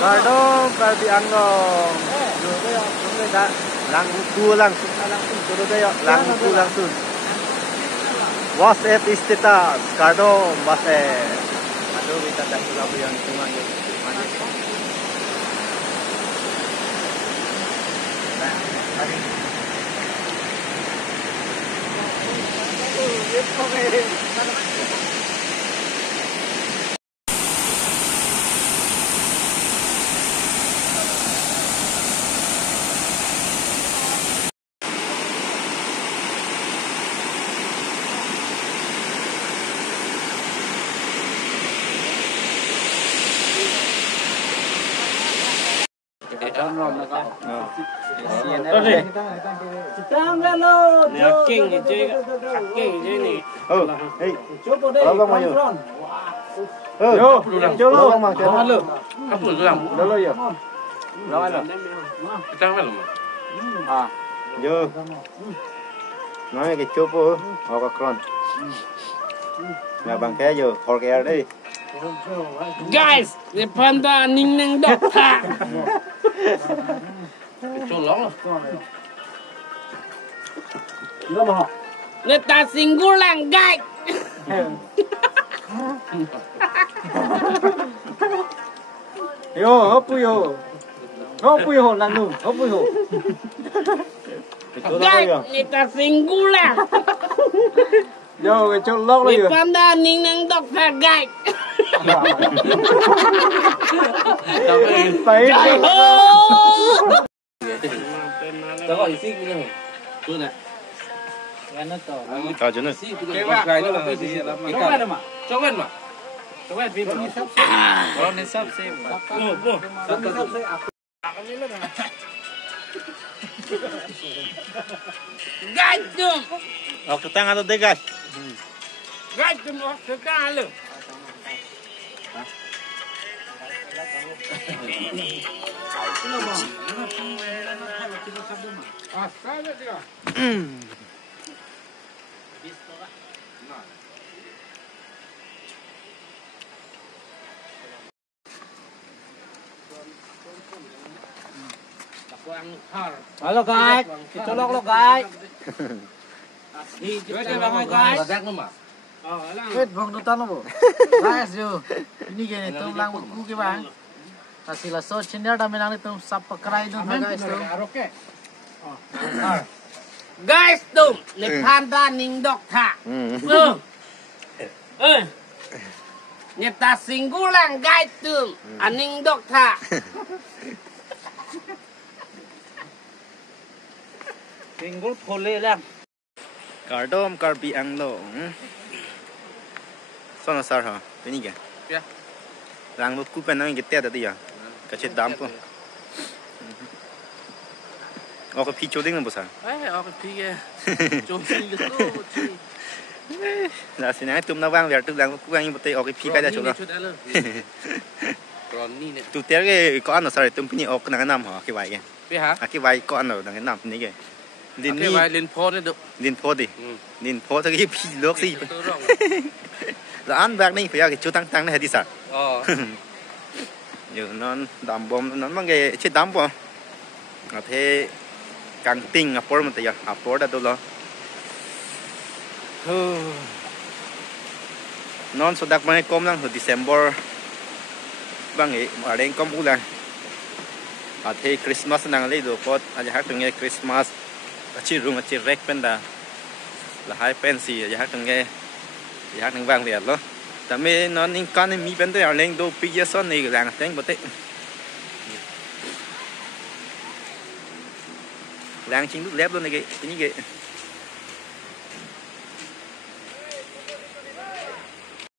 Gardo Kalbi Anglong. Chúng ta langsung turun deh langsung. WhatsApp status Gardo WhatsApp. Aduh kita dah lagu yang cuma nói cái chốt vô họ có con nhà bằng cái giờ họ cái đây Guys, the panda ning nang dok tha. Cho lóng rồi. Neta singulang guys. Yo, hấp yo là nu, hấp yo. Guys, neta singulang. Yo, cái chỗ lóc The panda ning nang dok tha guys. Phải Tao gọi xích cái này. Tôi này. cho nó Cái gái nó là cái gì là mà. Cho quen mà. Cho quen phim mà. Nó nên sắp xếp. Guys, dum. Waktu tengah tuh deh guys. Guys, dum nó sẽ ra luôn. Halo guys, colok lo guys. Đi chơi bang guys. Rác nữa mà. Wait, bang nonton lo. Guys yo, ini gini tum lang buku ke bang. Kasih lah so channel dah menang tum subscribe dong guys tum. Guys, tum, le panda ning dok tha. Neta singulang guys tum, aning dok tha. Single phole lang. Gardom Kalbi Anglong. Sono sar ha, ini ke? Ya. Lang buku penang kita tadi ya. Kecil dampu. Oh, cái phi chỗ đinh là bộ sao? Cái phi chỗ sinh được cô chi. Là xin nói tụm nó vang về tức là cũng vang một tay ở cái phi cái ra chỗ đó. Còn ni nè. Tụi té cái có ăn ở sao để tụm cái ở cái nào hả cái vải cái. Biết hả? À cái vải có ăn ở đằng cái nào này cái. Linh Cái vai lên phô đấy được. Linh phô đi. Linh phô thì cái phi nước gì. Là ăn vạc này phải cái chỗ tăng này hay đi sao? Giờ nó đầm bom nó mang cái chết đầm bom. Ở thế càng tinh à por một tay à por đã đâu lo. Non so dak mana kom lang ho December bang e ở đây kom ulang. À thế Christmas nang lấy đồ pot aja hak tenge Christmas chỉ rung chỉ rek penda là hai pensi aja hak tenge aja hak teng vang liat lo. Tapi non ning kan mi penda ở đây đồ pi son này lang teng bote. Lang chính lúc lép luôn này cái như cái